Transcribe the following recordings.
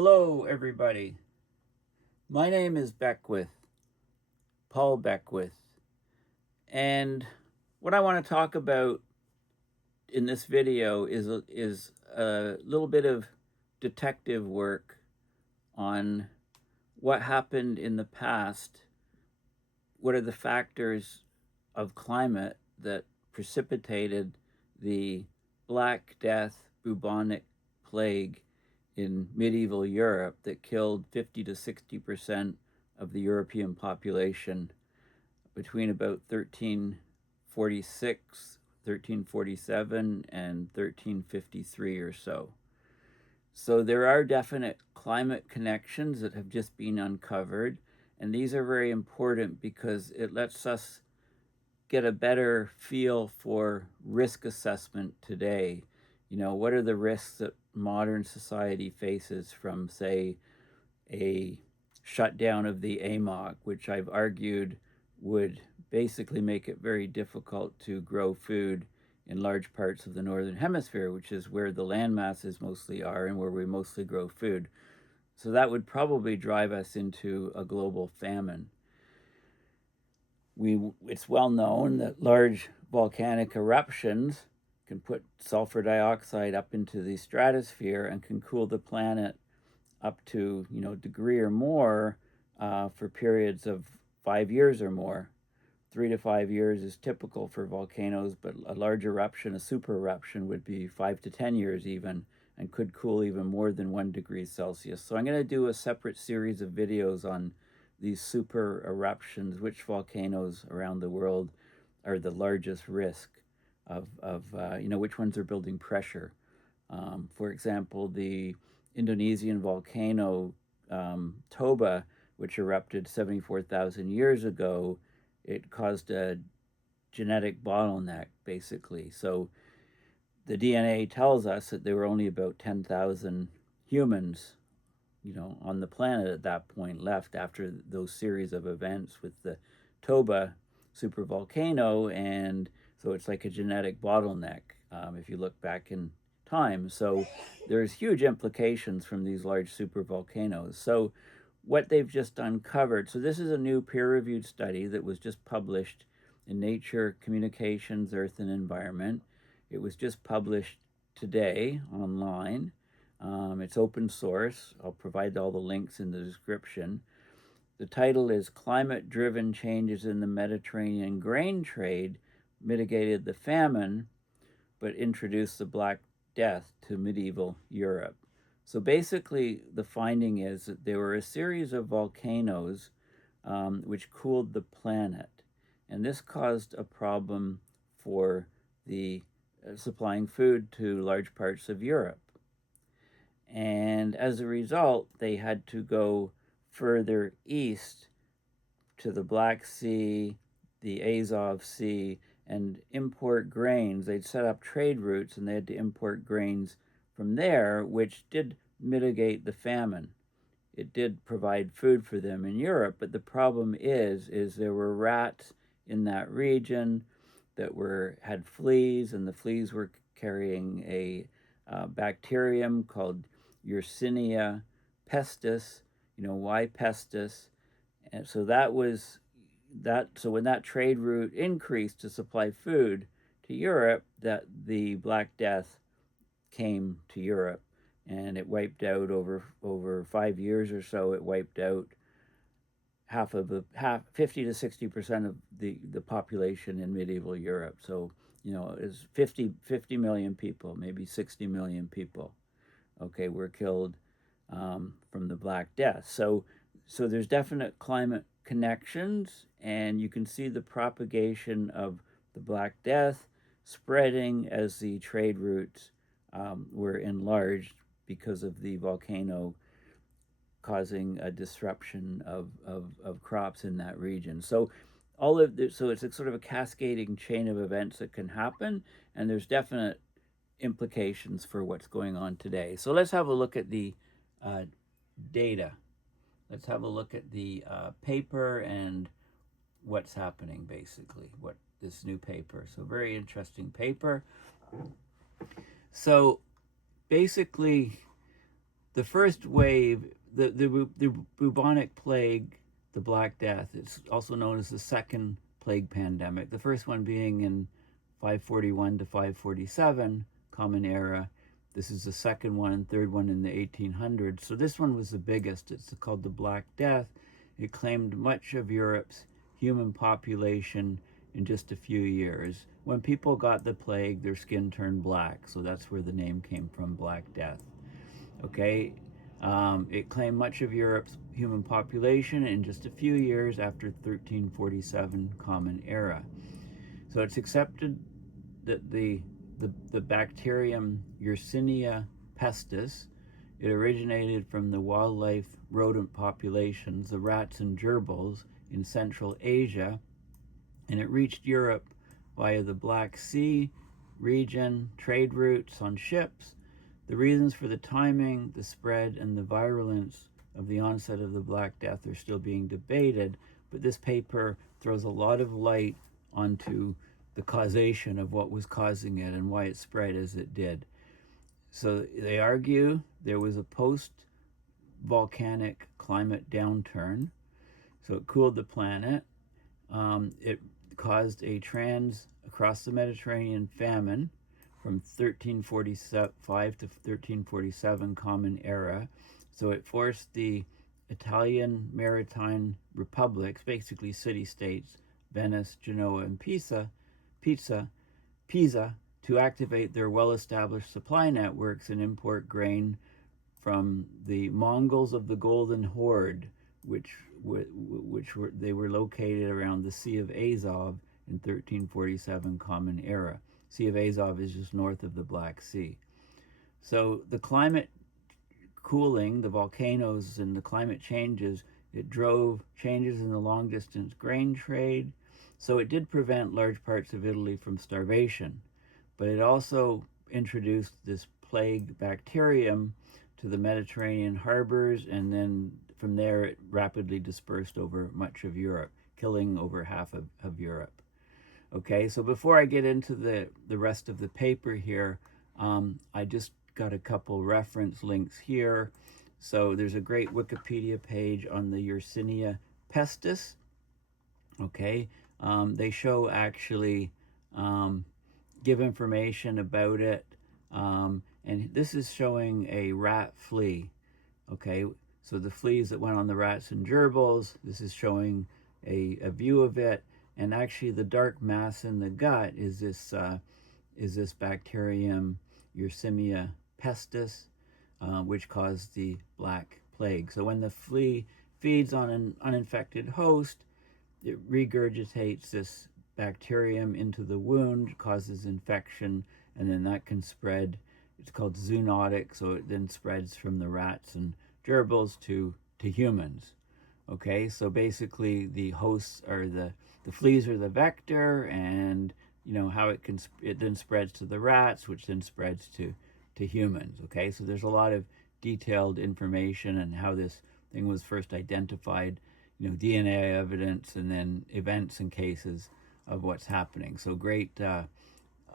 Hello, everybody. My name is Beckwith, Paul Beckwith, and what I want to talk about in this video is a little bit of detective work on what happened in the past. What are the factors of climate that precipitated the Black Death bubonic plague in medieval Europe that killed 50 to 60% of the European population between about 1346, 1347, and 1353 or so. So there are definite climate connections that have just been uncovered, and these are very important because it lets us get a better feel for risk assessment today. What are the risks that modern society faces from, say, a shutdown of the AMOC, which I've argued would basically make it very difficult to grow food in large parts of the Northern Hemisphere, which is where the land masses mostly are and where we mostly grow food. So that would probably drive us into a global famine. It's well known that large volcanic eruptions can put sulfur dioxide up into the stratosphere and can cool the planet up to a degree or more for periods of 5 years or more. 3 to 5 years is typical for volcanoes, but a large eruption, a super eruption, would be 5 to 10 years even, and could cool even more than 1 degree Celsius. So I'm going to do a separate series of videos on these super eruptions, which volcanoes around the world are the largest risk of which ones are building pressure. For example, the Indonesian volcano Toba, which erupted 74,000 years ago, it caused a genetic bottleneck, basically. So the DNA tells us that there were only about 10,000 humans on the planet at that point left after those series of events with the Toba supervolcano, and so it's like a genetic bottleneck if you look back in time. So there's huge implications from these large supervolcanoes. So what they've just uncovered, so this is a new peer-reviewed study that was just published in Nature Communications, Earth and Environment. It was just published today online. It's open source. I'll provide all the links in the description. The title is Climate-Driven Changes in the Mediterranean Grain Trade Mitigated the Famine, but Introduced the Black Death to Medieval Europe. So basically, the finding is that there were a series of volcanoes which cooled the planet. And this caused a problem for the supplying food to large parts of Europe. And as a result, they had to go further east to the Black Sea, the Azoz Sea, and import grains. They'd set up trade routes and they had to import grains from there, which did mitigate the famine. It did provide food for them in Europe, but the problem is there were rats in that region that had fleas, and the fleas were carrying a bacterium called Yersinia Pestis. Why pestis? And so so when that trade route increased to supply food to Europe, that the Black Death came to Europe, and it wiped out over 5 years or so. It wiped out 50 to 60% of the population in medieval Europe. So it's 50 million people, maybe 60 million people. Okay, were killed from the Black Death. So there's definite climate connections, and you can see the propagation of the Black Death spreading as the trade routes were enlarged because of the volcano causing a disruption of crops in that region. So it's a sort of a cascading chain of events that can happen, and there's definite implications for what's going on today. So let's have a look at the data. Let's have a look at the paper and what's happening, basically, what this new paper. So very interesting paper. So basically, the first wave, the bubonic plague, the Black Death, it's also known as the second plague pandemic. The first one being in 541 to 547 Common Era. This is the second one and third one in the 1800s. So this one was the biggest. It's called the Black Death. It claimed much of Europe's human population in just a few years. When people got the plague, their skin turned black. So that's where the name came from, Black Death. Okay, it claimed much of Europe's human population in just a few years after 1347 Common Era. So it's accepted that the bacterium Yersinia Pestis, it originated from the wildlife rodent populations, the rats and gerbils in Central Asia, and it reached Europe via the Black Sea region, trade routes on ships. The reasons for the timing, the spread, and the virulence of the onset of the Black Death are still being debated, but this paper throws a lot of light onto the causation of what was causing it and why it spread as it did. So they argue there was a post-volcanic climate downturn, so it cooled the planet. It caused a across the Mediterranean famine from 1345 to 1347 Common Era. So it forced the Italian maritime republics, basically city-states, Venice, Genoa, and Pisa, to activate their well-established supply networks and import grain from the Mongols of the Golden Horde, which they were located around the Sea of Azov in 1347 Common Era. Sea of Azov is just north of the Black Sea. So the climate cooling, the volcanoes and the climate changes, it drove changes in the long-distance grain trade. So it did prevent large parts of Italy from starvation, but it also introduced this plague bacterium to the Mediterranean harbors, and then from there it rapidly dispersed over much of Europe, killing over half of Europe. Okay, so before I get into the rest of the paper here, I just got a couple reference links here. So there's a great Wikipedia page on the Yersinia Pestis. Okay, they show actually give information about it, and this is showing a rat flea. Okay, so the fleas that went on the rats and gerbils, this is showing a view of it, and actually the dark mass in the gut is this bacterium Yersinia Pestis, which caused the Black Plague. So when the flea feeds on an uninfected host, it regurgitates this bacterium into the wound, causes infection, and then that can spread. It's called zoonotic, so it then spreads from the rats and gerbils to humans. Okay, so basically the hosts are the fleas are the vector, and you know how it then spreads to the rats, which then spreads to humans. Okay, so there's a lot of detailed information on how this thing was first identified, you know, DNA evidence, and then events and cases of what's happening. So great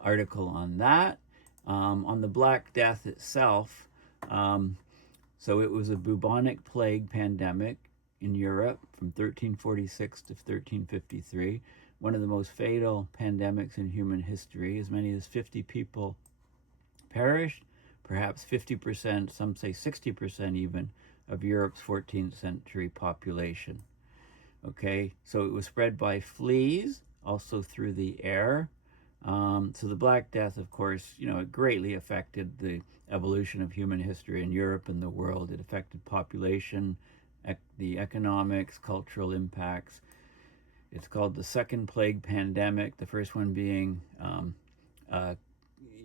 article on that. On the Black Death itself, so it was a bubonic plague pandemic in Europe from 1346 to 1353, one of the most fatal pandemics in human history. As many as 50 people perished, perhaps 50%, some say 60% even, of Europe's 14th century population. Okay, so it was spread by fleas, also through the air. So the Black Death, of course, you know, it greatly affected the evolution of human history in Europe and the world. It affected population, the economics, cultural impacts. It's called the second plague pandemic, the first one being,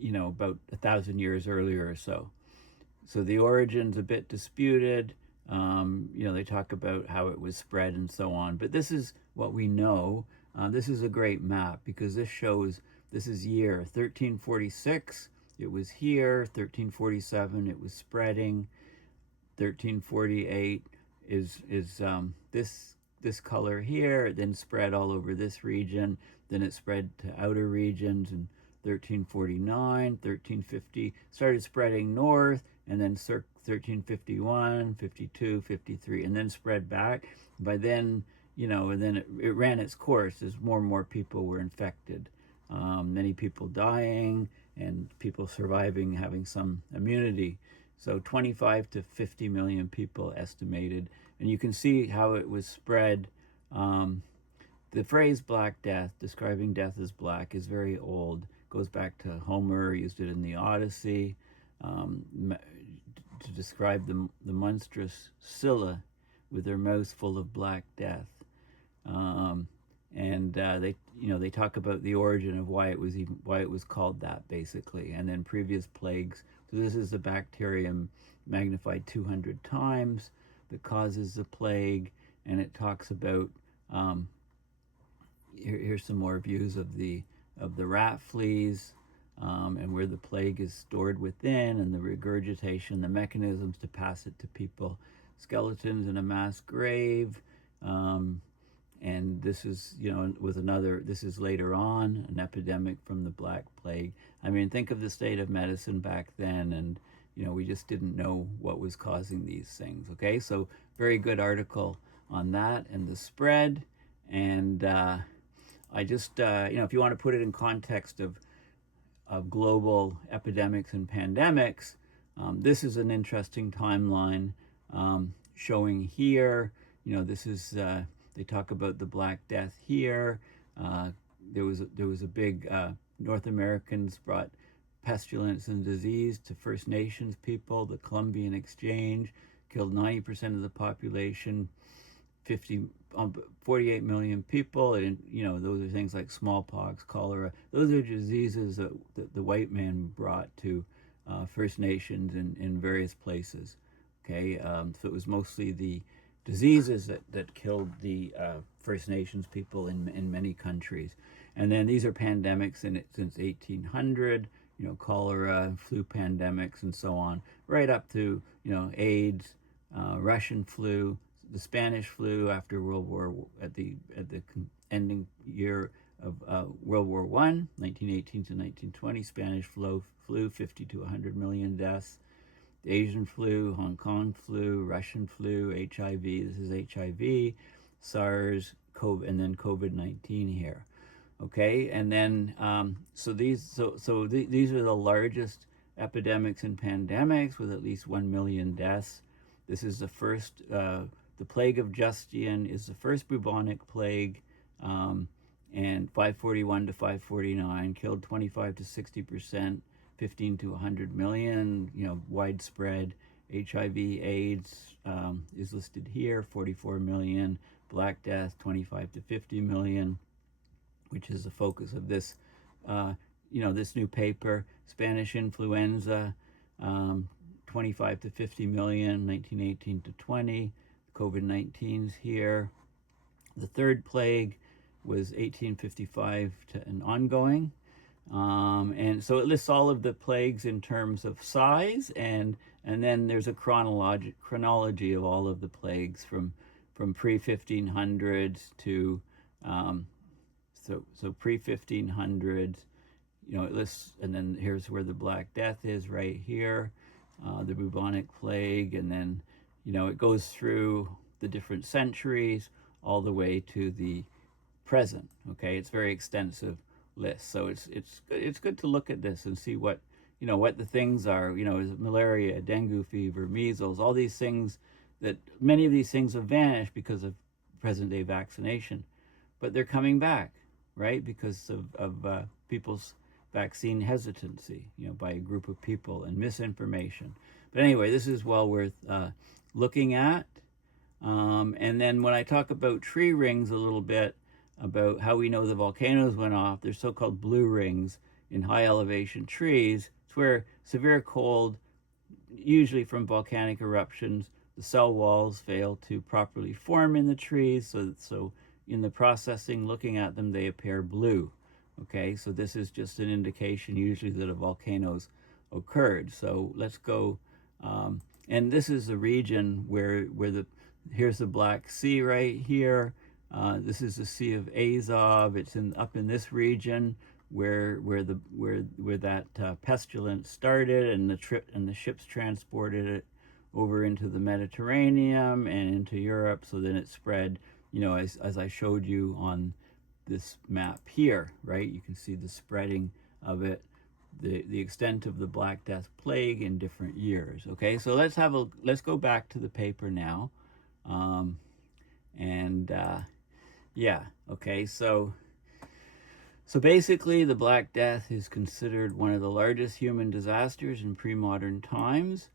you know, about 1,000 years earlier or so. So the origin's a bit disputed. You know, they talk about how it was spread and so on, but this is what we know. This is a great map because this shows, this is year 1346, it was here, 1347, it was spreading, 1348 is this color here, it then spread all over this region, then it spread to outer regions in 1349, 1350, started spreading north, and then 1351, 52, 53, and then spread back. By then, and then it ran its course as more and more people were infected. Many people dying and people surviving, having some immunity. So 25 to 50 million people estimated. And you can see how it was spread. The phrase Black Death, describing death as black, is very old. It goes back to Homer, used it in the Odyssey to describe the monstrous Scylla with their mouths full of black death. They talk about the origin of why it was called that, basically, and then previous plagues. So this is the bacterium magnified 200 times that causes the plague, and it talks about here's some more views of the rat fleas, and where the plague is stored within, and the regurgitation, the mechanisms to pass it to people, skeletons in a mass grave. And this is, this is later on, an epidemic from the Black Plague. I mean, think of the state of medicine back then, and, we just didn't know what was causing these things, okay? So very good article on that and the spread. And I just, if you want to put it in context of global epidemics and pandemics, this is an interesting timeline showing here, this is... They talk about the Black Death here. There was a big North Americans brought pestilence and disease to First Nations people. The Columbian Exchange killed 90% of the population, 48 million people. And those are things like smallpox, cholera. Those are diseases that the white man brought to First Nations in various places. Okay, so it was mostly the diseases that killed the First Nations people in many countries. And then these are pandemics since 1800, cholera, flu pandemics, and so on, right up to, AIDS, Russian flu, the Spanish flu after World War, at the ending year of World War I, 1918 to 1920, Spanish flu, 50 to 100 million deaths. The Asian flu, Hong Kong flu, Russian flu, HIV, this is HIV, SARS, COVID, and then COVID-19 here. Okay, and then these are the largest epidemics and pandemics with at least 1 million deaths. This is the first, the plague of Justinian is the first bubonic plague, and 541 to 549 killed 25 to 60%. 15 to 100 million, widespread. HIV, AIDS is listed here, 44 million. Black Death, 25 to 50 million, which is the focus of this, this new paper. Spanish influenza, 25 to 50 million, 1918 to 20. COVID-19's here. The third plague was 1855 to and ongoing. And so it lists all of the plagues in terms of size, and then there's a chronology of all of the plagues from pre-1500s to so pre-1500s, it lists, and then here's where the Black Death is right here, the bubonic plague, and then it goes through the different centuries all the way to the present. Okay, it's very extensive list. So it's good to look at this and see what the things are. Is it malaria, dengue fever, measles, all these things that many of these things have vanished because of present day vaccination, but they're coming back, right? Because of people's vaccine hesitancy, by a group of people, and misinformation. But anyway, this is well worth looking at. And then when I talk about tree rings a little bit, about how we know the volcanoes went off, they're so-called blue rings in high elevation trees. It's where severe cold, usually from volcanic eruptions, the cell walls fail to properly form in the trees. So in the processing, looking at them, they appear blue. Okay, so this is just an indication usually that a volcano's occurred. So let's go, and this is the region where here's the Black Sea right here. This is the Sea of Azoz. It's up in this region where that pestilence started, and the ships transported it over into the Mediterranean and into Europe. So then it spread, as I showed you on this map here, right? You can see the spreading of it, the extent of the Black Death plague in different years. Okay, so let's go back to the paper now, yeah. Okay, so basically, the Black Death is considered one of the largest human disasters in pre-modern times.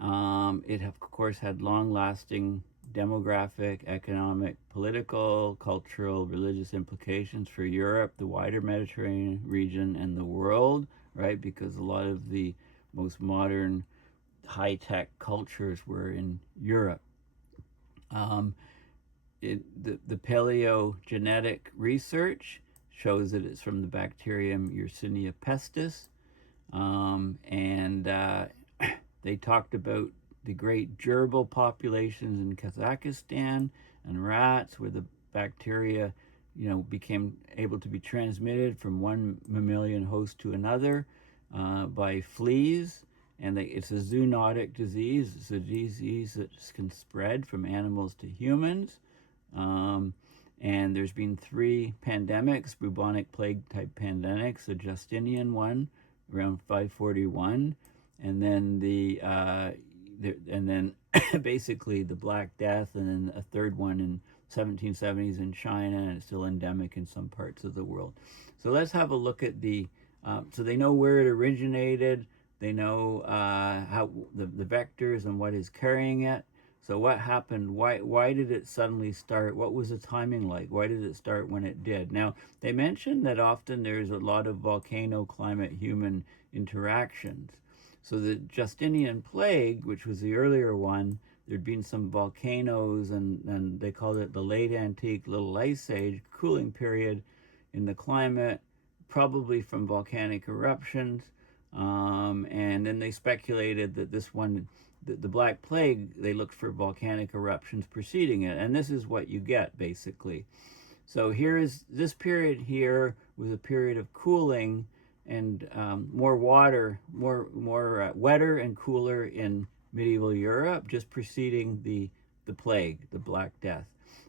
It, of course, had long-lasting demographic, economic, political, cultural, religious implications for Europe, the wider Mediterranean region, and the world, right? Because a lot of the most modern high-tech cultures were in Europe. The paleogenetic research shows that it's from the bacterium Yersinia Pestis, they talked about the great gerbil populations in Kazakhstan and rats, where the bacteria, became able to be transmitted from one mammalian host to another by fleas. And it's a zoonotic disease. It's a disease that can spread from animals to humans. And there's been 3 pandemics, bubonic plague type pandemics, the Justinian one around 541, and then basically the Black Death, and then a third one in 1770s in China, and it's still endemic in some parts of the world. So let's have a look at so they know where it originated, they know how the vectors and what is carrying it. So what happened? Why did it suddenly start? What was the timing like? Why did it start when it did? Now, they mentioned that often there's a lot of volcano climate human interactions. So the Justinian plague, which was the earlier one, there'd been some volcanoes, and they called it the late antique little ice age, cooling period in the climate, probably from volcanic eruptions. And then they speculated that this one, the Black Plague, they looked for volcanic eruptions preceding it, and this is what you get, basically. So this period here was a period of cooling and more water, more wetter and cooler in medieval Europe, just preceding the plague, the Black Death.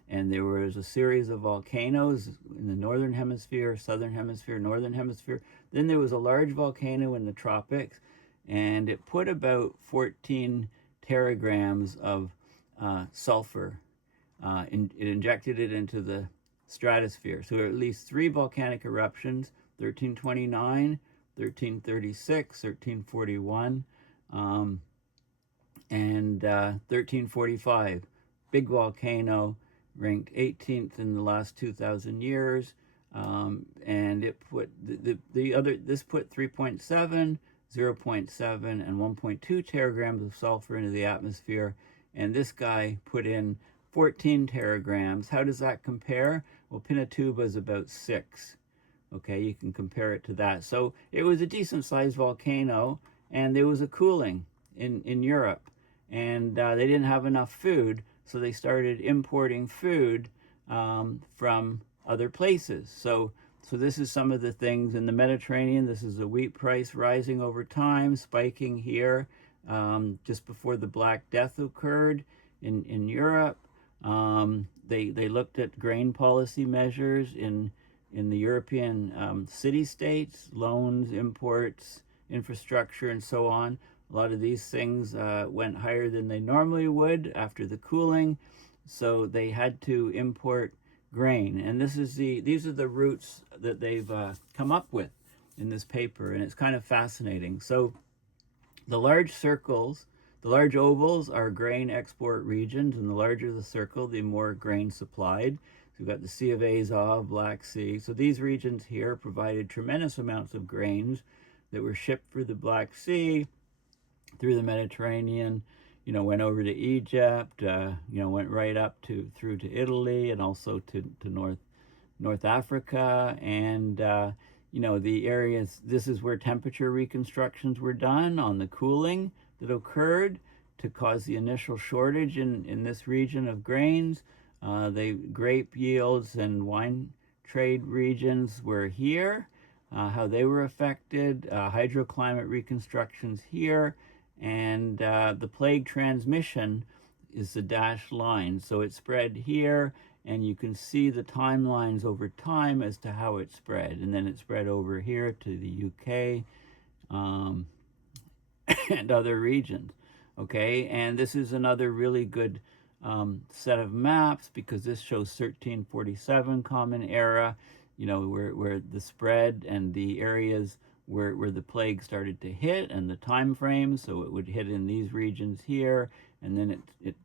And there was a series of volcanoes in the northern hemisphere, southern hemisphere, northern hemisphere. Then there was a large volcano in the tropics, and it put about 14 teragrams of sulfur. It injected it into the stratosphere. So at least 3 volcanic eruptions, 1329, 1336, 1341, and 1345. Big volcano, ranked 18th in the last 2,000 years. And it put this put 3.7, 0.7, and 1.2 teragrams of sulfur into the atmosphere, and this guy put in 14 teragrams. How does that compare? Well, Pinatubo is about 6. Okay, you can compare it to that. So it was a decent-sized volcano, and there was a cooling in Europe, and they didn't have enough food, so they started importing food from other places. So this is some of the things in the Mediterranean. This is the wheat price rising over time, spiking here just before the Black Death occurred in Europe. They looked at grain policy measures in the European city-states, loans, imports, infrastructure, and so on. A lot of these things went higher than they normally would after the cooling, so they had to import grain. And these are the routes that they've come up with in this paper, and it's kind of fascinating. So the large circles, the large ovals are grain export regions, and the larger the circle, the more grain supplied. So we've got the Sea of Azov, Black Sea. So these regions here provided tremendous amounts of grains that were shipped through the Black Sea, through the Mediterranean, went over to Egypt, went right up through to Italy, and also to North Africa, and the areas. This is where temperature reconstructions were done on the cooling that occurred to cause the initial shortage in this region of grains. The grape yields and wine trade regions were here. how they were affected, hydroclimate reconstructions here, and the plague transmission is the dashed line. So it spread here, and you can see the timelines over time as to how it spread. And then it spread over here to the UK and other regions. Okay, and this is another really good set of maps, because this shows 1347 Common Era, you know, where the spread and the areas where the plague started to hit and the time frames. So it would hit in these regions here, and then it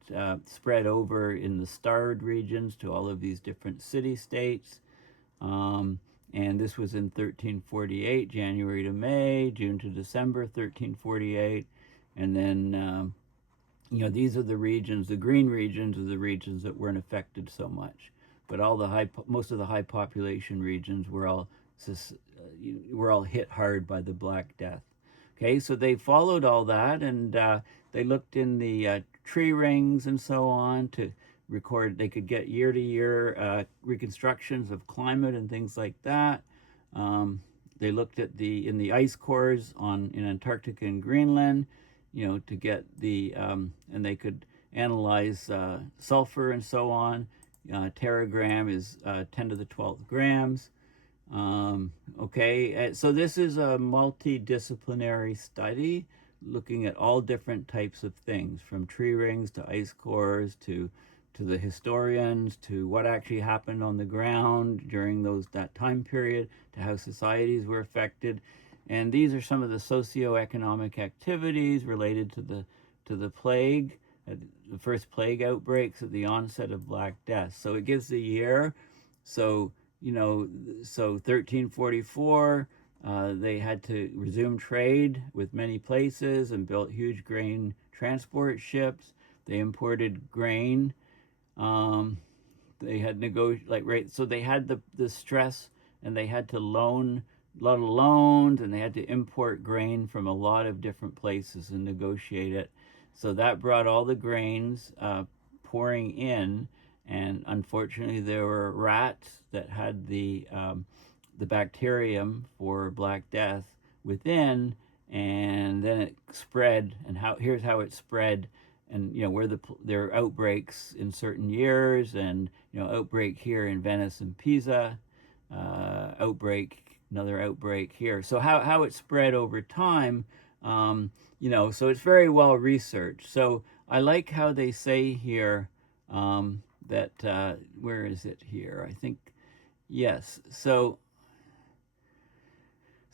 spread over in the starved regions to all of these different city-states. And this was in 1348, January to May, June to December, 1348. And then, you know, these are the regions, the green regions are the regions that weren't affected so much. But all the most of the high population regions were all hit hard by the Black Death. Okay, so they followed all that, and they looked in the tree rings and so on to record. They could get year-to-year reconstructions of climate and things like that. They looked at in the ice cores in Antarctica and Greenland, you know, to get the and they could analyze sulfur and so on. Teragram is 10 to the 12th grams. Okay, so this is a multidisciplinary study looking at all different types of things, from tree rings to ice cores to the historians, to what actually happened on the ground during that time period, to how societies were affected. And these are some of the socioeconomic activities related to the plague, the first plague outbreaks at the onset of Black Death. So it gives the year. So, you know, so 1344, they had to resume trade with many places and built huge grain transport ships. They imported grain. They had so they had the stress, and they had to loan a lot of loans, and they had to import grain from a lot of different places and negotiate it. So that brought all the grains pouring in, and unfortunately there were rats that had the bacterium for Black Death within, and then it spread. And here's how it spread, and you know where there are outbreaks in certain years, and you know, outbreak here in Venice and Pisa, another outbreak here. So how it spread over time, you know, so it's very well researched. So I like how they say here that where is it here? I think, yes. So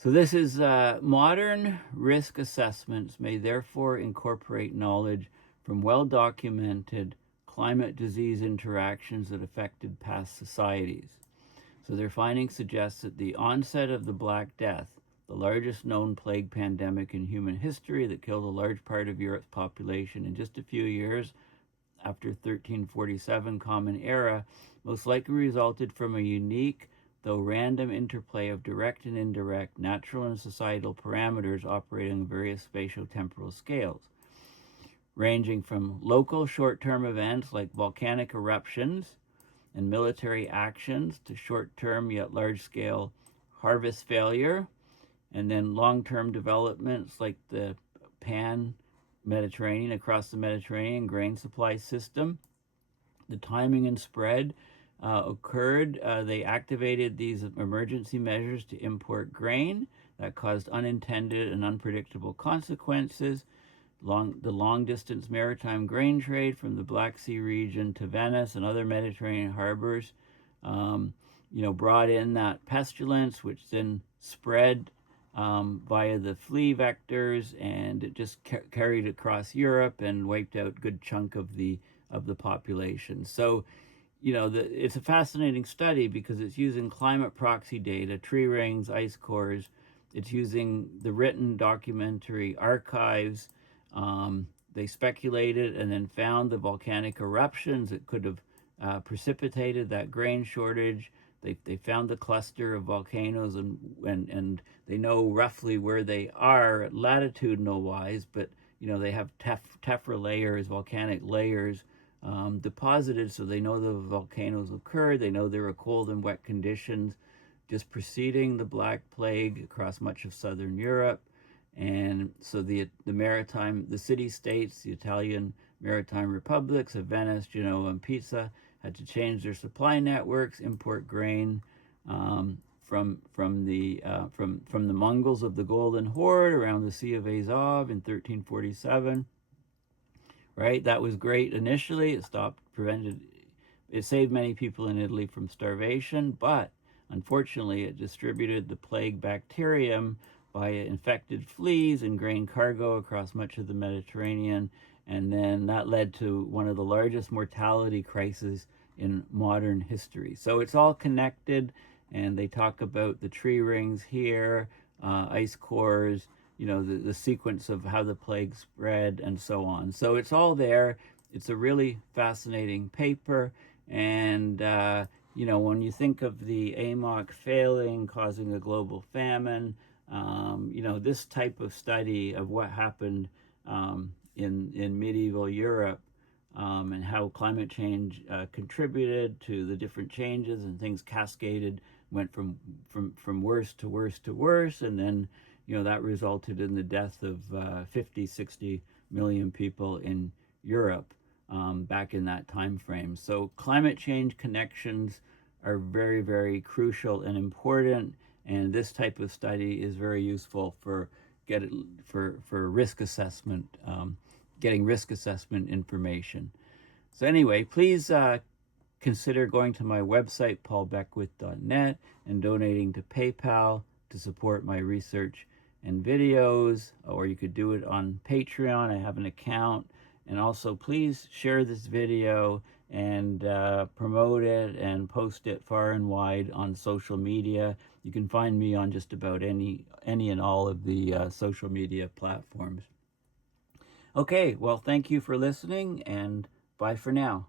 this is modern risk assessments may therefore incorporate knowledge from well-documented climate disease interactions that affected past societies. So their findings suggest that the onset of the Black Death, the largest known plague pandemic in human history that killed a large part of Europe's population in just a few years after 1347 Common Era, most likely resulted from a unique, though random, interplay of direct and indirect natural and societal parameters operating on various spatio-temporal scales, ranging from local short-term events like volcanic eruptions and military actions to short-term yet large-scale harvest failure, and then long-term developments like the pan-Mediterranean, across the Mediterranean grain supply system. The timing and spread occurred. They activated these emergency measures to import grain that caused unintended and unpredictable consequences. The long-distance maritime grain trade from the Black Sea region to Venice and other Mediterranean harbors, you know, brought in that pestilence, which then spread via the flea vectors, and it just carried across Europe and wiped out a good chunk of the population. So, you know, it's a fascinating study because it's using climate proxy data, tree rings, ice cores. It's using the written documentary archives. They speculated and then found the volcanic eruptions that could have precipitated that grain shortage. They found the cluster of volcanoes, and they know roughly where they are latitudinal wise, but you know, they have tephra layers, volcanic layers deposited, so they know the volcanoes occurred. They know there are cold and wet conditions just preceding the Black Plague across much of southern Europe. And so the city-states, the Italian maritime republics of Venice, Genoa, and Pisa had to change their supply networks, import grain from the Mongols of the Golden Horde around the Sea of Azov in 1347. Right, that was great initially. It saved many people in Italy from starvation, but unfortunately, it distributed the plague bacterium by infected fleas and grain cargo across much of the Mediterranean, and then that led to one of the largest mortality crises in modern history. So it's all connected, and they talk about the tree rings here, ice cores, the sequence of how the plague spread and so on. So it's all there. It's a really fascinating paper. And, when you think of the AMOC failing, causing a global famine, this type of study of what happened in medieval Europe and how climate change contributed to the different changes, and things cascaded, went from worse to worse to worse, and then that resulted in the death of 50, 60 million people in Europe back in that time frame. So climate change connections are very, very crucial and important, and this type of study is very useful for risk assessment, getting risk assessment information. So anyway, please consider going to my website, paulbeckwith.net, and donating to PayPal to support my research and videos, or you could do it on Patreon. I have an account. And also, please share this video and promote it and post it far and wide on social media. You can find me on just about any and all of the social media platforms. Okay, well, thank you for listening, and bye for now.